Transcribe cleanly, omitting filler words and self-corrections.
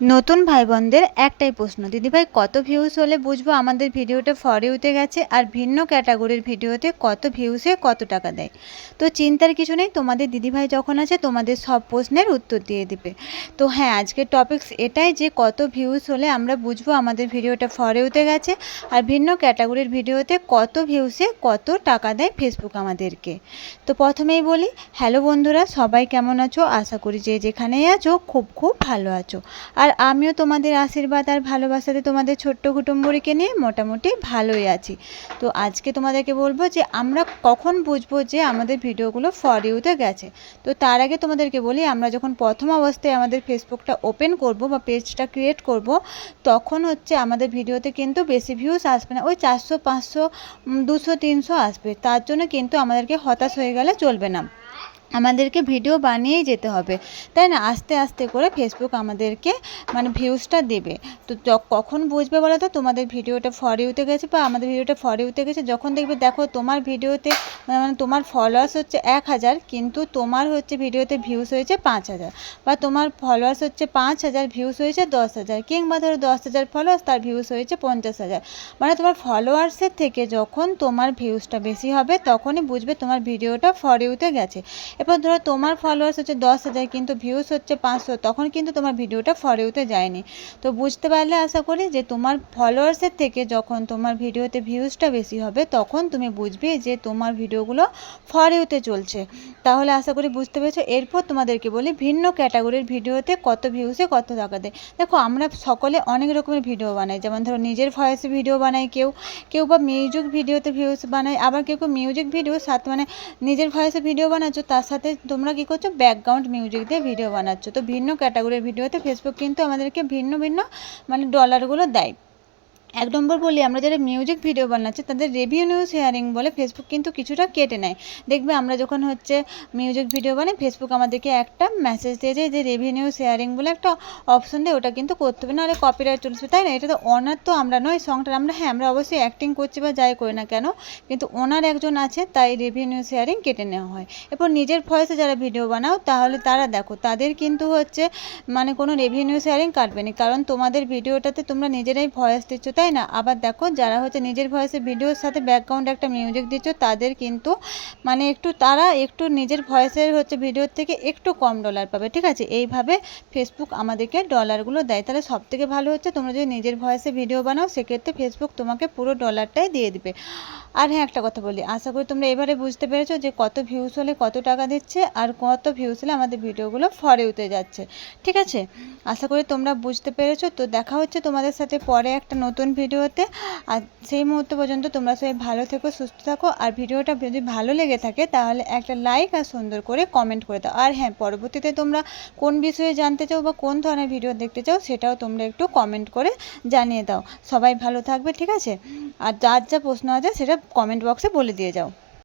নতুন ভাই বোনদের একটাই প্রশ্ন, দিদিভাই কত ভিউজ হলে বুঝবো আমাদের ভিডিওটা ফর ইউতে গেছে, আর ভিন্ন ক্যাটাগরির ভিডিওতে কত ভিউসে কত টাকা দেয়। তো চিন্তার কিছু নেই, তোমাদের দিদিভাই যখন আছে তোমাদের সব প্রশ্নের উত্তর দিয়ে দিবে। তো হ্যাঁ, আজকের টপিকস এটাই যে কত ভিউজ হলে আমরা বুঝবো আমাদের ভিডিওটা ফর ইউতে গেছে, আর ভিন্ন ক্যাটাগরির ভিডিওতে কত ভিউসে কত টাকা দেয় ফেসবুক আমাদেরকে। তো প্রথমেই বলি, হ্যালো বন্ধুরা, সবাই কেমন আছো? আশা করি যে যেখানেই আছো খুব খুব ভালো আছো। আর আমিও তোমাদের আশীর্বাদ আর ভালোবাসাতে তোমাদের ছোট্ট কুটুম্বরিকে নিয়ে মোটামুটি ভালোই আছি। তো আজকে তোমাদেরকে বলবো যে আমরা কখন বুঝবো যে আমাদের ভিডিওগুলো ফর ইউতে গেছে। তো তার আগে তোমাদেরকে বলি, আমরা যখন প্রথম অবস্থায় আমাদের ফেসবুকটা ওপেন করব বা পেজটা ক্রিয়েট করব, তখন হচ্ছে আমাদের ভিডিওতে কিন্তু বেশি ভিউজ আসবে না, ওই 400 500 200 300 আসবে। তার জন্য কিন্তু আমাদেরকে হতাশ হয়ে গেলে চলবে না, আমাদেরকে ভিডিও বানিয়েই যেতে হবে, তাই না? আস্তে আস্তে করে ফেসবুক আমাদেরকে ভিউজটা দেবে। তো কখন বুঝবে বলো তো তোমাদের ভিডিওটা ফর ইউতে গেছে বা আমাদের ভিডিওটা ফর ইউতে গেছে? যখন দেখবে, দেখো তোমার ভিডিওতে তোমার ফলোয়ার্স হচ্ছে 1000, কিন্তু তোমার হচ্ছে ভিডিওতে ভিউজ হয়েছে 5000, বা তোমার ফলোয়ার্স হচ্ছে 5000, ভিউজ হয়েছে 10,000, কিংবা ধরো 10,000 ফলোয়ার্স, তার ভিউজ হয়েছে 50,000। তোমার ফলোয়ার্সের থেকে যখন তোমার ভিউজটা বেশি হবে তখনই বুঝবে তোমার ভিডিওটা ফর ইউতে গেছে। এরপর ধরো তোমার ফলোয়ার্স হচ্ছে 10,000 কিন্তু ভিউজ হচ্ছে 500, তখন কিন্তু তোমার ভিডিওটা ফর ইউতে যায়নি। তো বুঝতে পারলে আশা করি যে তোমার ফলোয়ার্সের থেকে যখন তোমার ভিডিওতে ভিউজটা বেশি হবে তখন তুমি বুঝবে যে তোমার ভিডিওগুলো ফর ইউতে চলছে। তাহলে আশা করি বুঝতে পেরেছো। এরপর তোমাদেরকে বলি, ভিন্ন ক্যাটাগরির ভিডিওতে কত ভিউজে কত টাকা দেয়। দেখো, আমরা সকলে অনেক রকমের ভিডিও বানাই, যেমন ধরো নিজের ভয়েসে ভিডিও বানাই, কেউ কেউ বা মিউজিক ভিডিওতে ভিউজ বানাই, আবার কেউ কেউ মিউজিক ভিডিও সাথে নিজের ভয়েসে ভিডিও বানাচ্ছ, তার সাথে তোমরা কী করছো, ব্যাকগ্রাউন্ড মিউজিক দিয়ে ভিডিও বানাচ্ছ। তো ভিন্ন ক্যাটাগরির ভিডিওতে ফেসবুক কিন্তু আমাদেরকে ভিন্ন ভিন্ন ডলারগুলো দেয়। 1 নম্বর বলি, আমরা যারা মিউজিক ভিডিও বানাচ্ছি তাদের রেভিনিউ শেয়ারিং বলে ফেসবুক কিন্তু কিছুটা কেটে নেয়। দেখবে আমরা যখন হচ্ছে মিউজিক ভিডিও বানাই, ফেসবুক আমাদেরকে একটা মেসেজ দিয়ে যায় যে রেভিনিউ শেয়ারিং বলে একটা অপশন দেয়, ওটা কিন্তু করতে হবে, নাহলে কপিরাইট চলে আসবে, তাই না? এটা তো ওনার, তো আমরা নয় সংটা, আমরা অবশ্যই অ্যাক্টিং করছি বা যাই করি না কেন, কিন্তু ওনার একজন আছে, তাই রেভিনিউ শেয়ারিং কেটে নেওয়া হয়। এরপর নিজের ভয়েসে যারা ভিডিও বানাও, তাহলে তারা দেখো, তাদের কিন্তু হচ্ছে কোনো রেভিনিউ শেয়ারিং কাটবে না, কারণ তোমাদের ভিডিওটাতে তোমরা নিজেরাই ভয়েস দিচ্ছ, তাই না? আবার দেখো, যারা হচ্ছে নিজের ভয়েসে ভিডিওর সাথে ব্যাকগ্রাউন্ডে একটা মিউজিক দিচ্ছ, তাদের কিন্তু তারা একটু নিজের ভয়েসের হচ্ছে ভিডিওর থেকে একটু কম ডলার পাবে, ঠিক আছে? এইভাবে ফেসবুক আমাদেরকে ডলারগুলো দেয়। তাহলে সব থেকে ভালো হচ্ছে তোমরা যদি নিজের ভয়েসে ভিডিও বানাও, সেক্ষেত্রে ফেসবুক তোমাকে পুরো ডলারটাই দিয়ে দিবে। আর হ্যাঁ, একটা কথা বলি, আশা করি তোমরা এবারে বুঝতে পেরেছো যে কত ভিউজ হলে কত টাকা দিচ্ছে, আর কত ভিউজ হলে আমাদের ভিডিওগুলো ফর ইউতে যাচ্ছে, ঠিক আছে? আশা করি তোমরা বুঝতে পেরেছো। তো দেখা হচ্ছে তোমাদের সাথে পরে একটা নতুন ভিডিওতে। আর সেই মুহূর্ত পর্যন্ত তোমরা সবাই ভালো থেকো, সুস্থ থাকো। আর ভিডিওটা যদি ভালো লেগে থাকে তাহলে একটা লাইক আর সুন্দর করে কমেন্ট করে দাও। আর হ্যাঁ, পরবর্তীতে তোমরা কোন বিষয়ে জানতে চাও বা কোন ধরনের ভিডিও দেখতে চাও সেটাও তোমরা একটু কমেন্ট করে জানিয়ে দাও। সবাই ভালো থাকবে, ঠিক আছে? আর যার যা প্রশ্ন আছে সেটা কমেন্ট বক্সে বলে দিয়ে যাও।